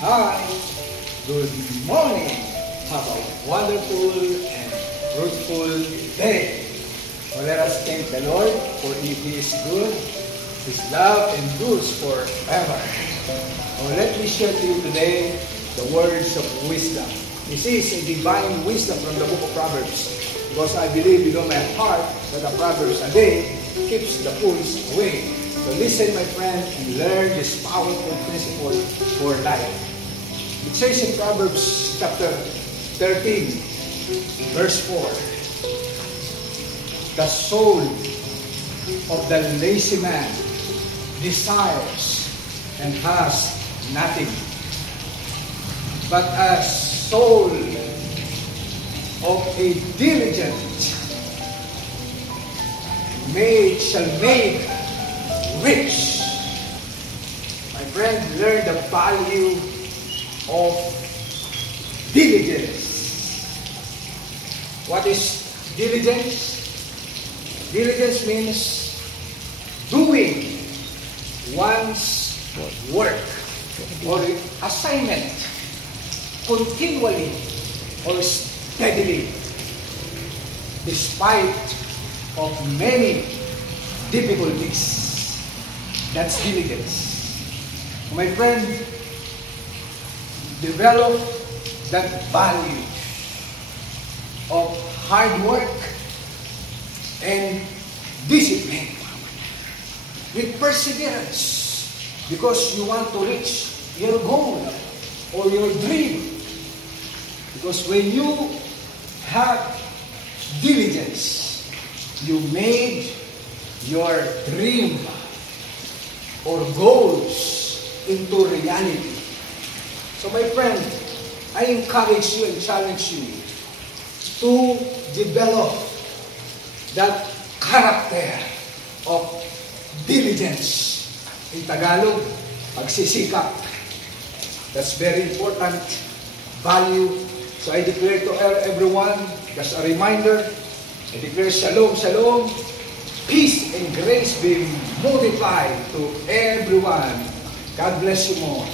Hi, good morning. Have a wonderful and fruitful day. Well, let us thank the Lord for He is good. His love endures forever. Well, let me share to you today the words of wisdom. This is a divine wisdom from the book of Proverbs. Because I believe with all my heart that the Proverbs a day keeps the fools away. So listen, my friend, and learn this powerful principle for life. It says in Proverbs chapter 13, verse 4, the soul of the lazy man desires and has nothing, but a soul of a diligent shall make rich. My friend, learn the value of diligence. What is diligence? Diligence means doing one's work or assignment continually or steadily despite of many difficulties. That's diligence. My friend, develop that value of hard work and discipline with perseverance because you want to reach your goal or your dream. Because when you have diligence, you made your dream or goals into reality. So my friend, I encourage you and challenge you to develop that character of diligence. In Tagalog, pagsisikap. That's very important value. So I declare to everyone, just a reminder, I declare shalom, shalom, peace and grace be multiplied to everyone. God bless you more.